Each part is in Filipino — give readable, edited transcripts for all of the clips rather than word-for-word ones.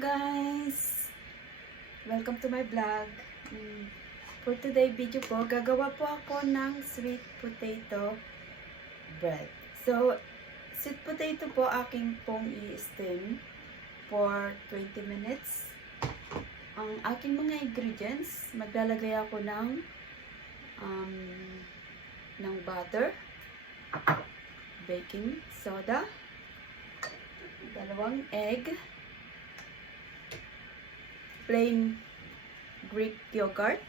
guys! Welcome to my vlog. For today video po, gagawa po ako ng sweet potato bread. So, sweet potato po aking pong i-steam for 20 minutes. Ang aking mga ingredients, maglalagay ako ng butter, baking soda, 2 egg, plain Greek yogurt,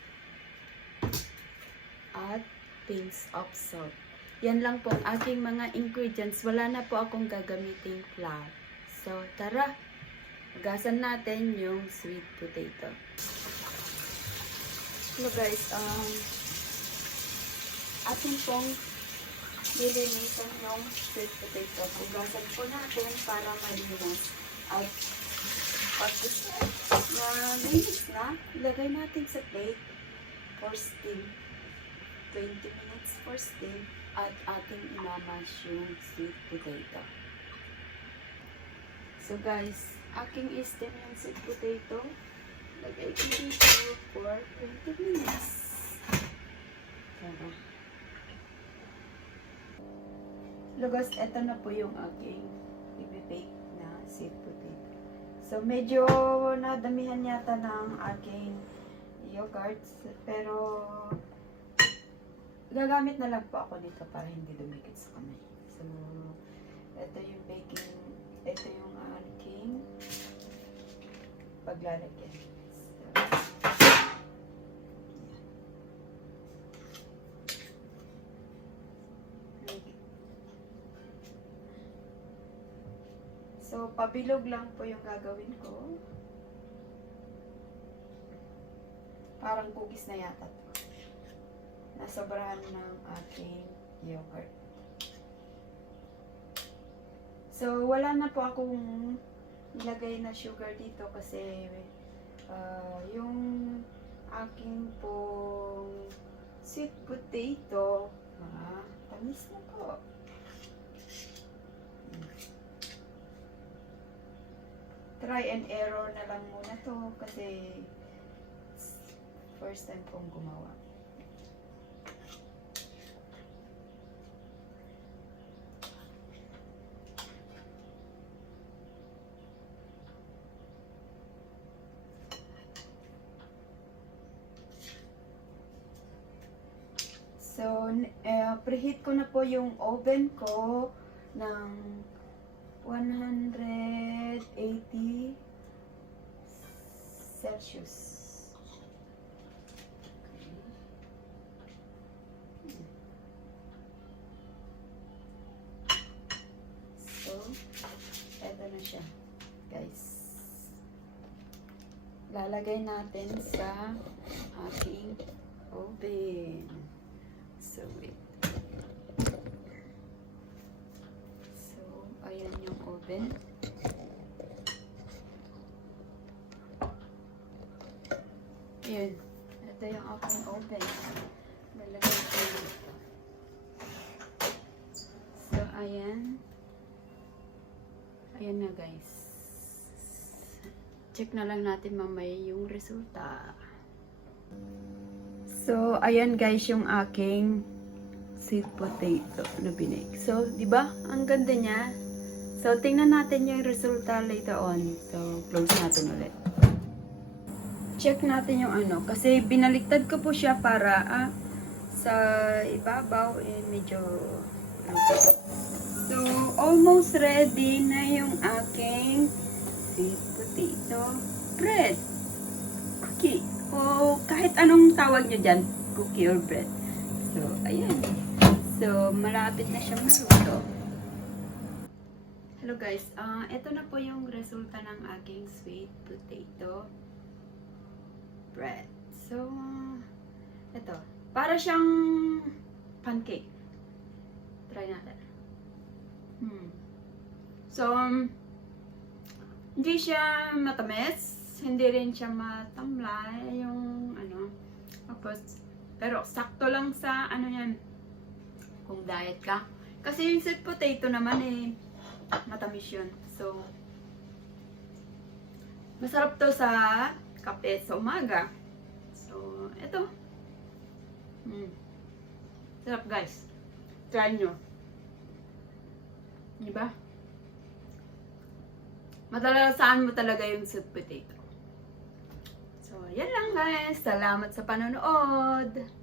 at pinch of salt. Yan lang po ang aking mga ingredients. Wala na po akong gagamiting flour. So, tara! Hugasan natin yung sweet potato. Hello guys, atin pong lilinisan yung sweet potato. Hugasan po natin para malinis. At pag na linis na, ilagay natin sa plate for steam. 20 minutes for steam at ating imamash yung sweet potato. So guys, aking i-steam yung sweet potato. Lagay ko dito for 20 minutes. So guys, eto na po yung aking i-bake na sweet potato. So medyo nadamihan yata ng aking yogurt, pero gagamit na lang po ako nito para hindi dumikit sa kamay. So, ito yung baking, ito yung aking paglalagyan. So, pabilog lang po yung gagawin ko. Parang cookies na yata to. Nasobrahan ng aking yogurt. So, wala na po akong nilagay na sugar dito kasi yung aking pong sweet potato, tamis na po. Try and error na lang muna to kasi first time kong gumawa. So, preheat ko na po yung oven ko ng 180 Celsius. So, eto na siya, guys. Lalagay natin sa ating oven. So, wait. So, ayan yung oven. Ayan. Ito yung aking oven. Lalagay ko yun. So, ayan. Ayan na, guys. Check na lang natin mamaya yung resulta. So, ayan guys yung aking sweet potato na binake. So, di ba? Ang ganda niya. So, tingnan natin yung resulta later on. So, close natin ulit. Check natin yung ano. Kasi binaliktad ko po siya para sa ibabaw medyo so, almost ready na yung aking sweet potato bread. Cookie. O kahit anong tawag nyo dyan, cookie or bread. So, ayan. So, malapit na siyang maluto. Hello guys, ito na po yung resulta ng aking sweet potato bread. So, ito. Para siyang pancake. Try natin. So, hindi siya matamis. Hindi rin siya matamlay yung ano. Tapos, pero sakto lang sa ano yan. Kung diet ka. Kasi yung sweet potato naman matamis yun. So, Masarap to sa kape sa umaga. So, ito. Sarap guys. Try nyo. Diba? Matalasaan mo talaga yung sweet potato. So, yan lang guys. Salamat sa panonood.